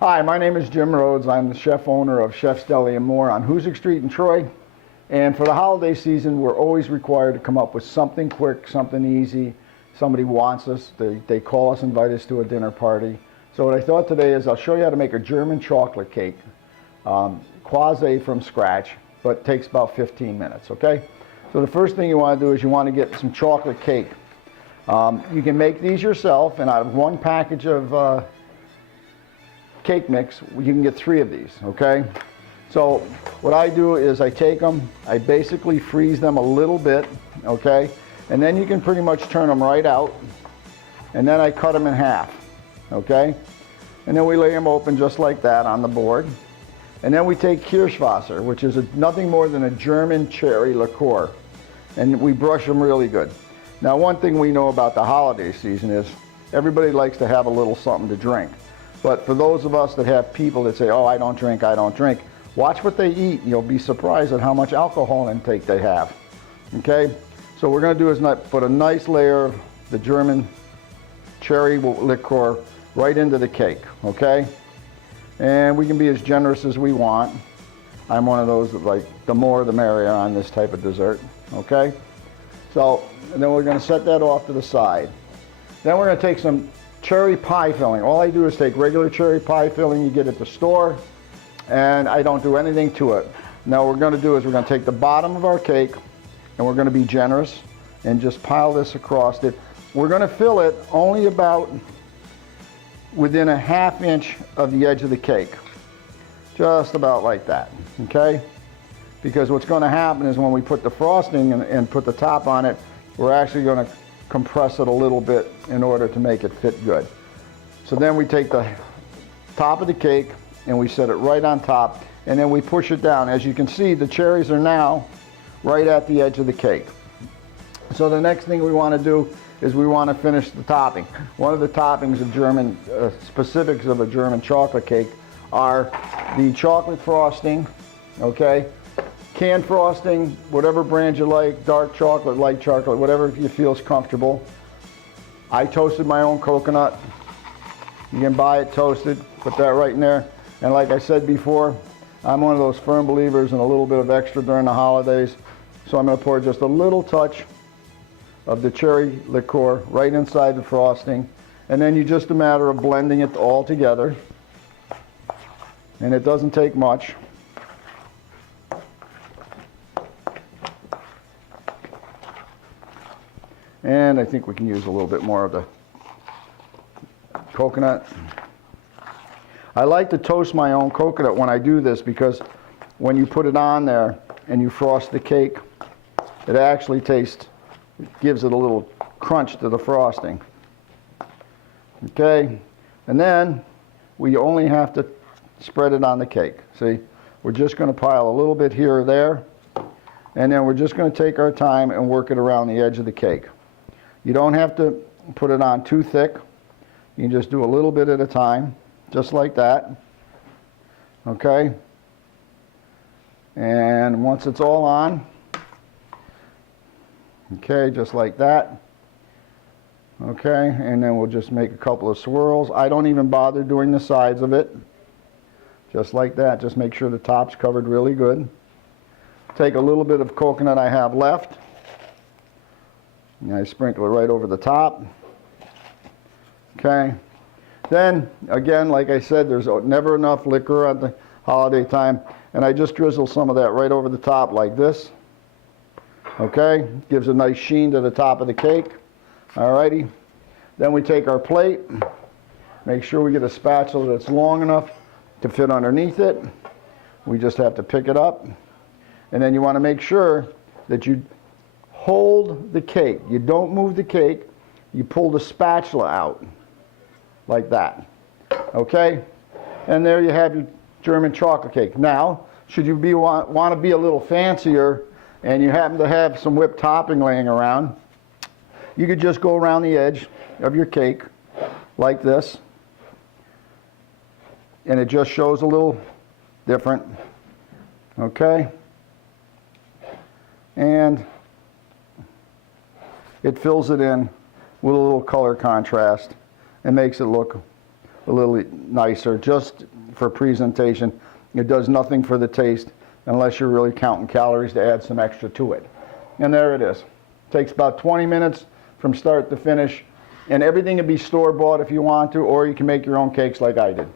Hi, my name is Jim Rhoads. I'm the chef owner of Chef's Deli and More on Hoosick Street in Troy. And for the holiday season, we're always required to come up with something quick, something easy. Somebody wants us, they call us, invite us to a dinner party. So what I thought today is I'll show you how to make a German chocolate cake, quasi from scratch, but takes about 15 minutes, okay? So the first thing you want to do is you want to get some chocolate cake. You can make these yourself, and out of one package of cake mix, you can get 3 of these, okay? So what I do is I take them, I basically freeze them a little bit, okay? And then you can pretty much turn them right out, and then I cut them in half, okay? And then we lay them open just like that on the board. And then we take Kirschwasser, which is nothing more than a German cherry liqueur, and we brush them really good. Now, one thing we know about the holiday season is everybody likes to have a little something to drink. But for those of us that have people that say, oh, I don't drink, watch what they eat. You'll be surprised at how much alcohol intake they have. Okay? So what we're going to do is put a nice layer of the German cherry liqueur right into the cake. Okay? And we can be as generous as we want. I'm one of those that like the more the merrier on this type of dessert. Okay? So, and then we're going to set that off to the side. Then we're going to take some cherry pie filling. All I do is take regular cherry pie filling you get at the store, and I don't do anything to it. Now what we're going to do is we're going to take the bottom of our cake, and we're going to be generous and just pile this across it. We're going to fill it only about within a ½ inch of the edge of the cake. Just about like that, okay? Because what's going to happen is when we put the frosting and put the top on it, we're actually going to compress it a little bit in order to make it fit good. So then we take the top of the cake and we set it right on top, and then we push it down. As you can see, the cherries are now right at the edge of the cake. So the next thing we want to do is we want to finish the topping. One of the toppings of German, specifics of a German chocolate cake are the chocolate frosting, okay? Canned frosting, whatever brand you like, dark chocolate, light chocolate, whatever you feel is comfortable. I toasted my own coconut. You can buy it toasted, put that right in there. And like I said before, I'm one of those firm believers in a little bit of extra during the holidays. So I'm going to pour just a little touch of the cherry liqueur right inside the frosting. And then it's just a matter of blending it all together. And it doesn't take much. And I think we can use a little bit more of the coconut. I like to toast my own coconut when I do this because when you put it on there and you frost the cake, it actually gives it a little crunch to the frosting. Okay, and then we only have to spread it on the cake. See, we're just going to pile a little bit here or there, and then we're just going to take our time and work it around the edge of the cake. You don't have to put it on too thick. You can just do a little bit at a time, just like that. Okay? And once it's all on, okay, just like that. Okay, and then we'll just make a couple of swirls. I don't even bother doing the sides of it. Just like that. Just make sure the top's covered really good. Take a little bit of coconut I have left. And I sprinkle it right over the top. Okay. Then, again, like I said, there's never enough liquor at the holiday time. And I just drizzle some of that right over the top like this. Okay. Gives a nice sheen to the top of the cake. Alrighty. Then we take our plate. Make sure we get a spatula that's long enough to fit underneath it. We just have to pick it up. And then you want to make sure that you hold the cake. You don't move the cake. You pull the spatula out like that. Okay? And there you have your German chocolate cake. Now, should you want to be a little fancier and you happen to have some whipped topping laying around, you could just go around the edge of your cake like this. And it just shows a little different. Okay? And it fills it in with a little color contrast and makes it look a little nicer, just for presentation. It does nothing for the taste unless you're really counting calories to add some extra to it. And there it is. Takes about 20 minutes from start to finish, and everything can be store-bought if you want to, or you can make your own cakes like I did.